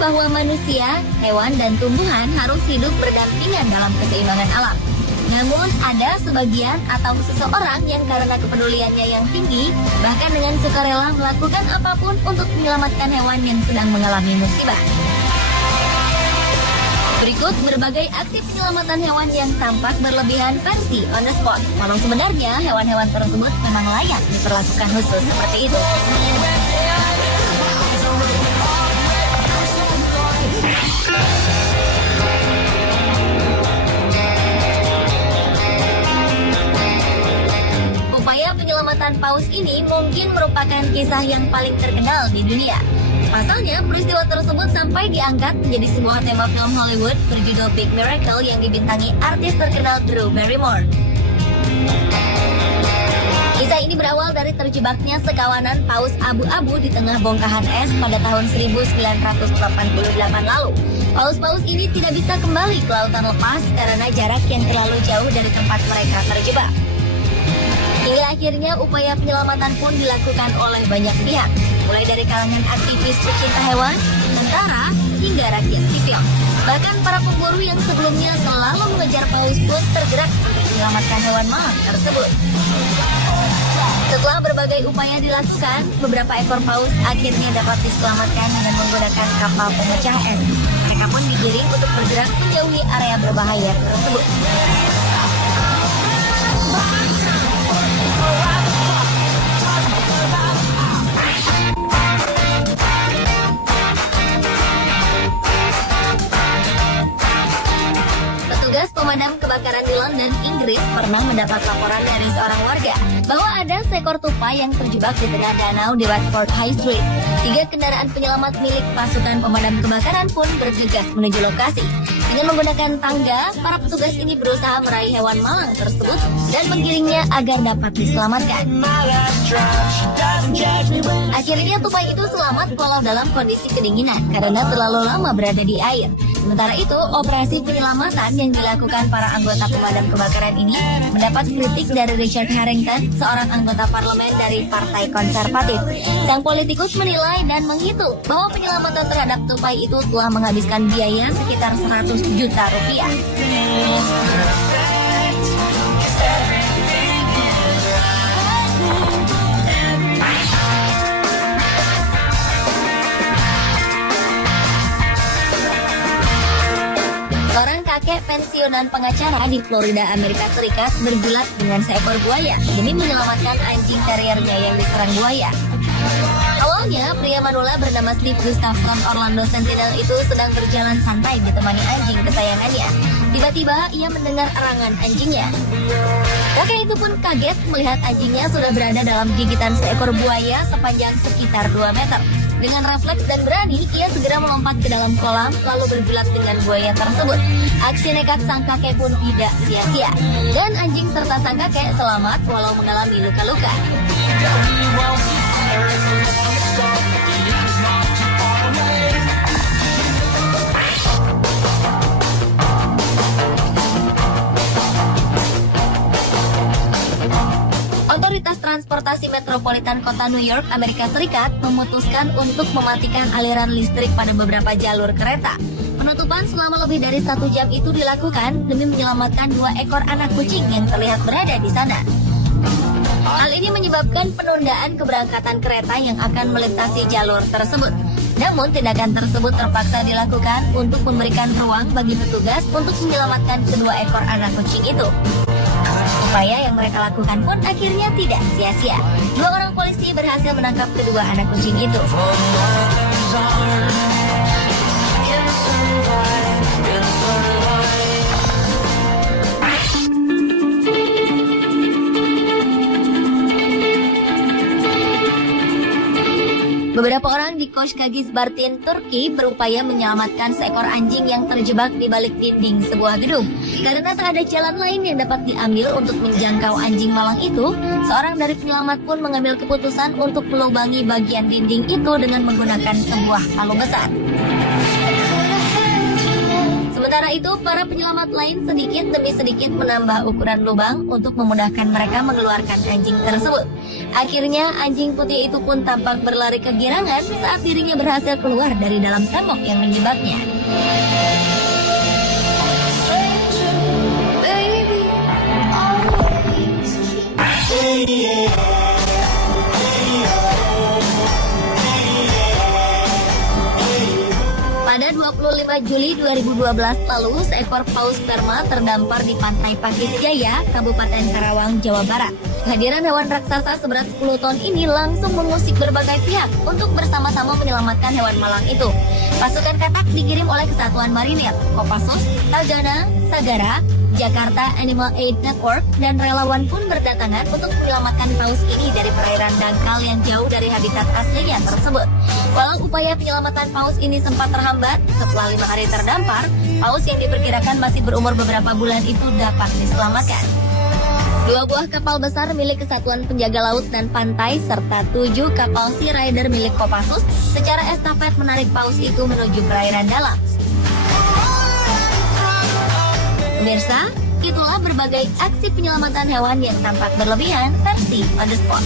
bahwa manusia, hewan, dan tumbuhan harus hidup berdampingan dalam keseimbangan alam. Namun ada sebagian atau seseorang yang karena kepeduliannya yang tinggi, bahkan dengan sukarela melakukan apapun untuk menyelamatkan hewan yang sedang mengalami musibah. Berikut berbagai aksi penyelamatan hewan yang tampak berlebihan versi on the spot. Walau sebenarnya hewan-hewan tersebut memang layak diperlakukan khusus seperti itu. Upaya penyelamatan paus ini mungkin merupakan kisah yang paling terkenal di dunia. Pasalnya, peristiwa tersebut sampai diangkat menjadi sebuah tema film Hollywood berjudul Big Miracle yang dibintangi artis terkenal Drew Barrymore. Kisah ini berawal dari terjebaknya sekawanan paus abu-abu di tengah bongkahan es pada tahun 1988 lalu. Paus-paus ini tidak bisa kembali ke lautan lepas karena jarak yang terlalu jauh dari tempat mereka terjebak. Hingga akhirnya upaya penyelamatan pun dilakukan oleh banyak pihak, mulai dari kalangan aktivis pecinta hewan, tentara, hingga rakyat sipil. Bahkan para pemburu yang sebelumnya selalu mengejar paus pun tergerak untuk menyelamatkan hewan malang tersebut. Setelah berbagai upaya dilakukan, beberapa ekor paus akhirnya dapat diselamatkan dengan menggunakan kapal pemecah es. Mereka pun digiring untuk bergerak menjauhi area berbahaya tersebut. Petugas pemadam kebakaran di London, Inggris pernah mendapat laporan dari seorang warga bahwa ada seekor tupai yang terjebak di tengah danau di Watford High Street. 3 kendaraan penyelamat milik pasukan pemadam kebakaran pun bergegas menuju lokasi. Dengan menggunakan tangga, para petugas ini berusaha meraih hewan malang tersebut dan menggiringnya agar dapat diselamatkan. Akhirnya tupai itu selamat walau dalam kondisi kedinginan karena terlalu lama berada di air. Sementara itu, operasi penyelamatan yang dilakukan para anggota pemadam kebakaran ini mendapat kritik dari Richard Harrington, seorang anggota parlemen dari Partai Konservatif. Sang politikus menilai dan menghitung bahwa penyelamatan terhadap tupai itu telah menghabiskan biaya sekitar 100 juta rupiah. Seorang kakek pensiunan pengacara di Florida, Amerika Serikat bergulat dengan seekor buaya demi menyelamatkan anjing terriernya yang diserang buaya. Awalnya, pria manula bernama Steve Gustafson Orlando Sentinel itu sedang berjalan santai ditemani anjing kesayangannya. Tiba-tiba, ia mendengar erangan anjingnya. Kakek itu pun kaget melihat anjingnya sudah berada dalam gigitan seekor buaya sepanjang sekitar 2 meter. Dengan refleks dan berani, ia segera melompat ke dalam kolam lalu bergulat dengan buaya tersebut. Aksi nekat sang kakek pun tidak sia-sia. Dan anjing serta sang kakek selamat walau mengalami luka-luka. Otoritas Transportasi Metropolitan Kota New York, Amerika Serikat memutuskan untuk mematikan aliran listrik pada beberapa jalur kereta. Penutupan selama lebih dari 1 jam itu dilakukan demi menyelamatkan 2 ekor anak kucing yang terlihat berada di sana. Hal ini menyebabkan penundaan keberangkatan kereta yang akan melintasi jalur tersebut. Namun tindakan tersebut terpaksa dilakukan untuk memberikan ruang bagi petugas untuk menyelamatkan kedua ekor anak kucing itu. Upaya yang mereka lakukan pun akhirnya tidak sia-sia. 2 orang polisi berhasil menangkap kedua anak kucing itu. Beberapa orang di Koşkagizbartin, Turki berupaya menyelamatkan seekor anjing yang terjebak di balik dinding sebuah gedung. Karena tak ada jalan lain yang dapat diambil untuk menjangkau anjing malang itu, seorang dari penyelamat pun mengambil keputusan untuk melubangi bagian dinding itu dengan menggunakan sebuah kalung besar. Sementara itu, para penyelamat lain sedikit demi sedikit menambah ukuran lubang untuk memudahkan mereka mengeluarkan anjing tersebut. Akhirnya, anjing putih itu pun tampak berlari kegirangan saat dirinya berhasil keluar dari dalam tembok yang menjebaknya. Pada 25 Juli 2012 lalu, seekor paus sperma terdampar di pantai Pakis Jaya, Kabupaten Karawang, Jawa Barat. Kehadiran hewan raksasa seberat 10 ton ini langsung mengusik berbagai pihak untuk bersama-sama menyelamatkan hewan malang itu. Pasukan katak dikirim oleh Kesatuan Marinir, Kopassus, Tagana, Sagara, Jakarta Animal Aid Network, dan relawan pun berdatangan untuk menyelamatkan paus ini dari perairan dangkal yang jauh dari habitat aslinya tersebut. Walau upaya penyelamatan paus ini sempat terhambat, setelah 5 hari terdampar, paus yang diperkirakan masih berumur beberapa bulan itu dapat diselamatkan. 2 buah kapal besar milik Kesatuan Penjaga Laut dan Pantai serta 7 kapal Sea Rider milik Kopassus secara estafet menarik paus itu menuju perairan dalam. Pemirsa, itulah berbagai aksi penyelamatan hewan yang tampak berlebihan versi On The Spot.